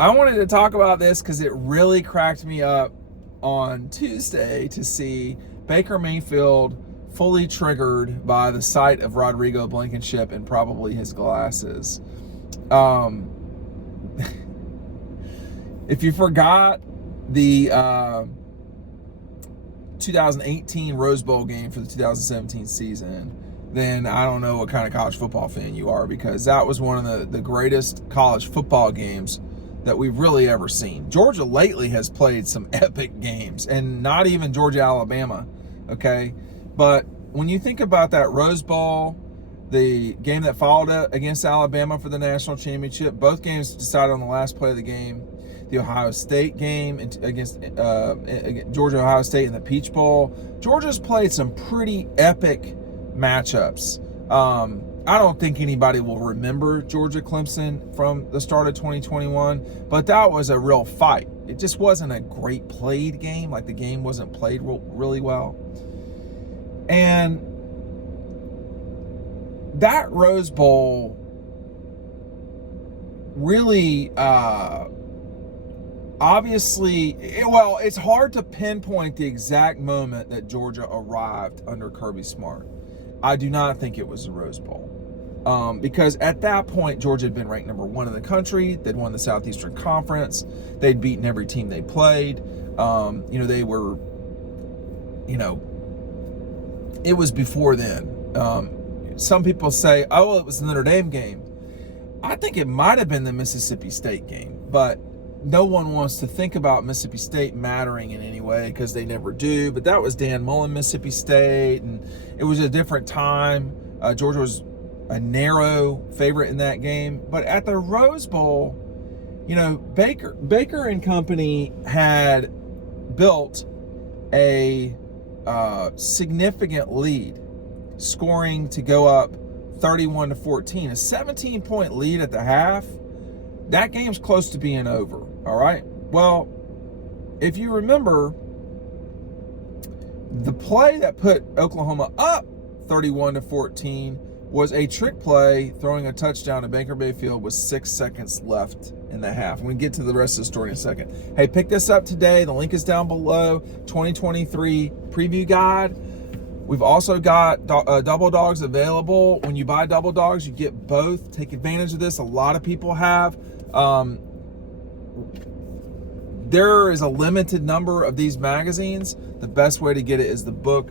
I wanted to talk about this because it really cracked me up on Tuesday to see Baker Mayfield fully triggered by the sight of Rodrigo Blankenship and probably his glasses. If you forgot the 2018 Rose Bowl game for the 2017 season, then I don't know what kind of college football fan you are, because that was one of the greatest college football games that we've really ever seen. Georgia lately has played some epic games, and not even Georgia, Alabama, okay? But when you think about that Rose Bowl, the game that followed it against Alabama for the national championship, both games decided on the last play of the game. The Ohio State game against Georgia, Ohio State in the Peach Bowl. Georgia's played some pretty epic matchups. I don't think anybody will remember Georgia Clemson from the start of 2021, but that was a real fight. It just wasn't a great played game. Like, the game wasn't played really well. And that Rose Bowl really, obviously, it's hard to pinpoint the exact moment that Georgia arrived under Kirby Smart. I do not think it was the Rose Bowl. Because at that point, Georgia had been ranked number 1 in the country. They'd won the Southeastern Conference. They'd beaten every team they played. They were, it was before then. Some people say, oh, it was the Notre Dame game. I think it might have been the Mississippi State game, but no one wants to think about Mississippi State mattering in any way because they never do. But that was Dan Mullen, Mississippi State, and it was a different time. Georgia was a narrow favorite in that game. But at the Rose Bowl, Baker and company had built a significant lead, scoring to go up 31-14, a 17-point lead at the half. That game's close to being over, all right? Well, if you remember, the play that put Oklahoma up 31-14 was a trick play, throwing a touchdown to Baker Mayfield with 6 seconds left in the half. We'll get to the rest of the story in a second. Hey, pick this up today. The link is down below. 2023 preview guide. We've also got double dogs available. When you buy double dogs, you get both. Take advantage of this. A lot of people have. There is a limited number of these magazines. The best way to get it is the book.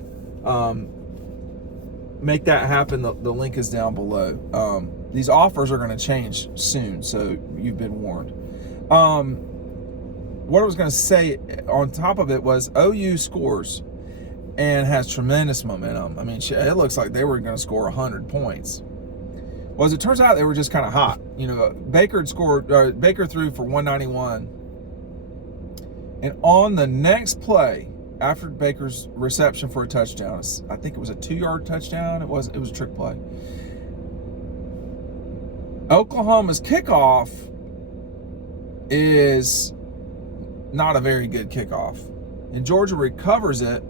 Make that happen. The link is down below. These offers are going to change soon, so you've been warned. What I was going to say on top of it was OU scores and has tremendous momentum. I mean, it looks like they were going to score 100 points. Well, as it turns out, they were just kind of hot. Baker threw for 191. And on the next play, after Baker's reception for a touchdown, I think it was a 2-yard touchdown. It was a trick play. Oklahoma's kickoff is not a very good kickoff. And Georgia recovers it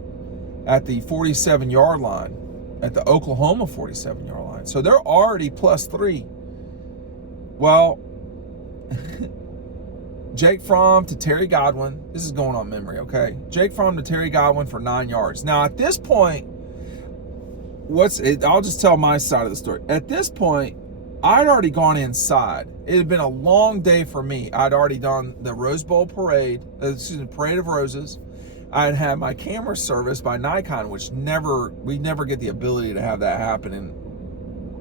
at the 47-yard line, at the Oklahoma 47-yard line. So they're already +3. Well, Jake Fromm to Terry Godwin. This is going on memory, okay? Jake Fromm to Terry Godwin for 9 yards. Now, at this point, I'll just tell my side of the story. At this point, I'd already gone inside. It had been a long day for me. I'd already done the Rose Bowl parade, Parade of Roses. I'd had my camera serviced by Nikon, which we never get the ability to have that happen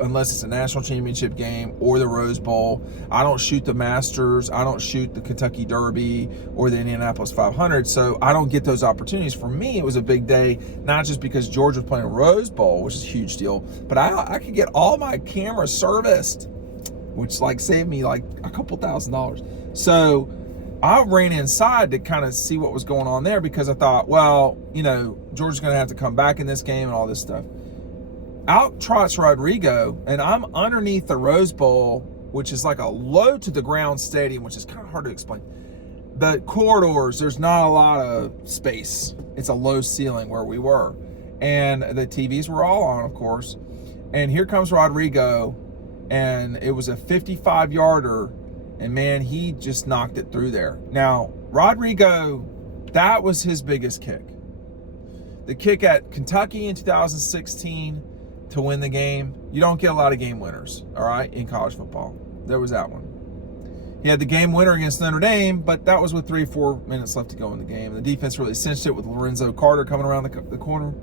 unless it's a national championship game or the Rose Bowl. I don't shoot the Masters. I don't shoot the Kentucky Derby or the Indianapolis 500, so I don't get those opportunities. For me, it was a big day, not just because Georgia was playing a Rose Bowl, which is a huge deal, but I could get all my cameras serviced, which saved me a couple $1,000s. So I ran inside to kind of see what was going on there, because I thought, Georgia's going to have to come back in this game and all this stuff. Out trots Rodrigo, and I'm underneath the Rose Bowl, which is like a low to the ground stadium, which is kind of hard to explain. The corridors, there's not a lot of space. It's a low ceiling where we were. And the TVs were all on, of course. And here comes Rodrigo, and it was a 55-yarder, And man, he just knocked it through there. Now, Rodrigo, that was his biggest kick. The kick at Kentucky in 2016 to win the game. You don't get a lot of game winners, all right, in college football. There was that one. He had the game winner against Notre Dame, but that was with 3-4 minutes left to go in the game. The defense really cinched it with Lorenzo Carter coming around the corner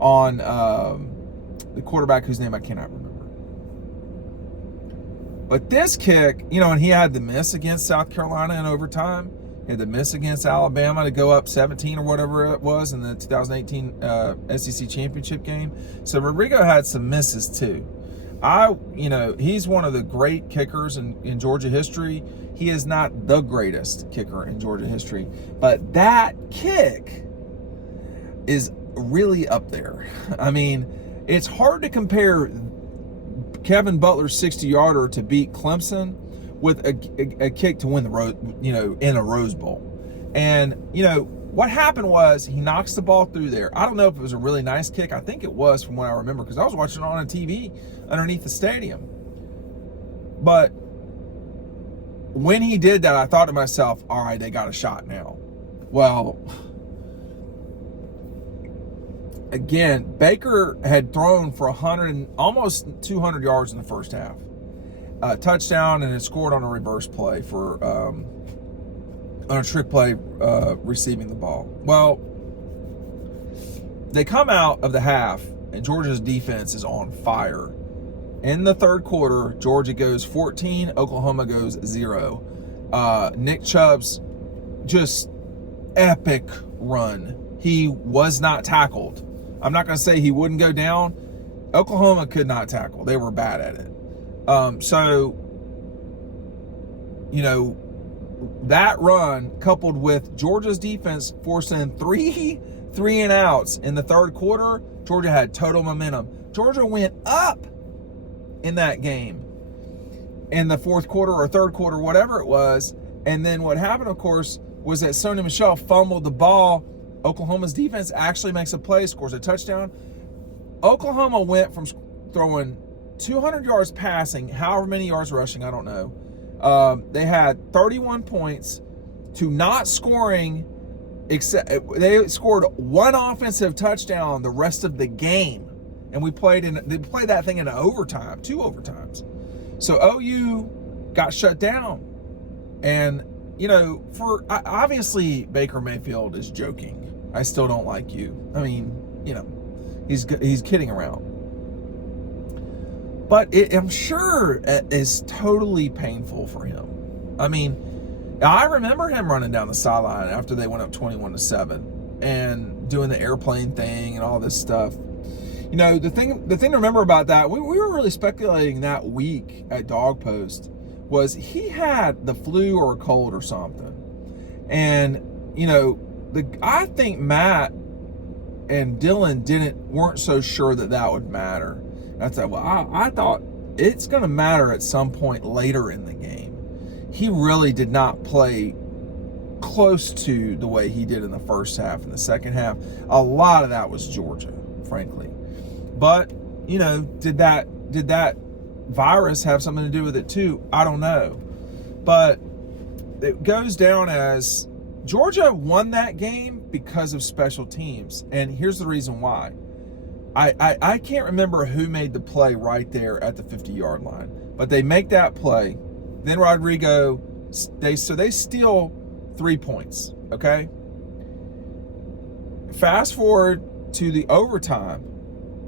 on the quarterback whose name I cannot remember. But this kick, and he had the miss against South Carolina in overtime. He had the miss against Alabama to go up 17 or whatever it was in the 2018 SEC championship game. So Rodrigo had some misses too. He's one of the great kickers in Georgia history. He is not the greatest kicker in Georgia history, but that kick is really up there. I mean, it's hard to compare Kevin Butler's 60-yarder to beat Clemson with a kick to win in a Rose Bowl. And, what happened was he knocks the ball through there. I don't know if it was a really nice kick. I think it was from what I remember because I was watching it on a TV underneath the stadium. But when he did that, I thought to myself, all right, they got a shot now. Well, again, Baker had thrown for almost 200 yards in the first half. Touchdown, and had scored on a reverse play on a trick play receiving the ball. Well, they come out of the half, and Georgia's defense is on fire. In the third quarter, Georgia goes 14, Oklahoma goes 0. Nick Chubb's just epic run. He was not tackled. I'm not going to say he wouldn't go down. Oklahoma could not tackle. They were bad at it. That run coupled with Georgia's defense forcing three and outs in the third quarter, Georgia had total momentum. Georgia went up in that game in the fourth quarter or third quarter, whatever it was. And then what happened, of course, was that Sony Michel fumbled the ball. Oklahoma's defense actually makes a play, scores a touchdown. Oklahoma went from throwing 200 yards passing, however many yards rushing, I don't know. They had 31 points to not scoring, except they scored one offensive touchdown the rest of the game. And they played that thing in overtime, 2 overtimes. So OU got shut down. And, obviously Baker Mayfield is joking. I still don't like you. I mean, he's kidding around. But I'm sure it is totally painful for him. I mean, I remember him running down the sideline after they went up 21-7 and doing the airplane thing and all this stuff. The thing to remember about that, we were really speculating that week at Dawg Post, was he had the flu or a cold or something. And, I think Matt and Dylan weren't so sure that would matter. I said, well, I thought it's going to matter at some point later in the game. He really did not play close to the way he did in the first half. In the second half, a lot of that was Georgia, frankly. But, did that virus have something to do with it too? I don't know. But it goes down as Georgia won that game because of special teams. And here's the reason why. I can't remember who made the play right there at the 50-yard line, but they make that play. Then Rodrigo, they steal 3 points, okay? Fast forward to the overtime.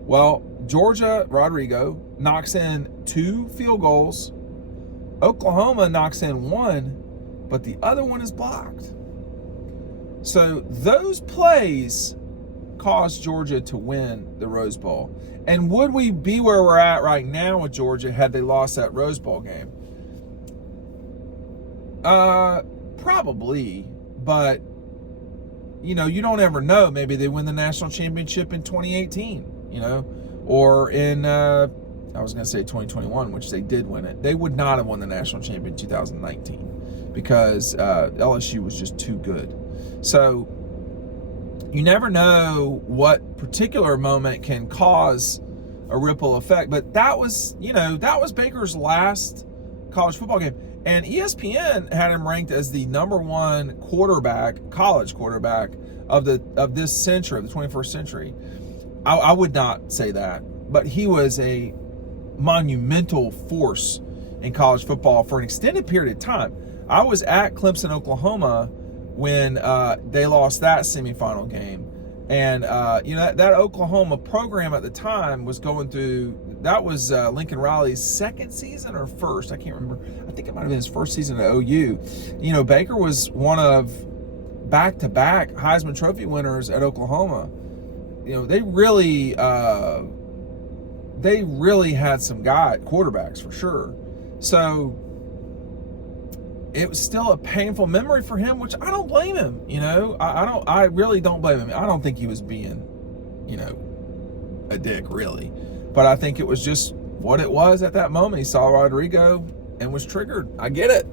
Well, Georgia, Rodrigo, knocks in 2 field goals. Oklahoma knocks in 1, but the other one is blocked. So those plays caused Georgia to win the Rose Bowl. And would we be where we're at right now with Georgia had they lost that Rose Bowl game? Probably, but you don't ever know. Maybe they win the national championship in 2018, or in I was going to say 2021, which they did win it. They would not have won the national championship in 2019 because LSU was just too good. So you never know what particular moment can cause a ripple effect. But that was Baker's last college football game. And ESPN had him ranked as the #1 quarterback, college quarterback of this century, of the 21st century. I would not say that, but he was a monumental force in college football for an extended period of time. I was at Clemson, Oklahoma when they lost that semifinal game. And, that Oklahoma program at the time was going through, that was Lincoln Riley's second season or first. I can't remember. I think it might have been his first season at OU. Baker was one of back-to-back Heisman Trophy winners at Oklahoma. They really had some quarterbacks for sure. So it was still a painful memory for him, which I don't blame him. I really don't blame him. I don't think he was being, a dick really, but I think it was just what it was at that moment. He saw Rodrigo and was triggered. I get it.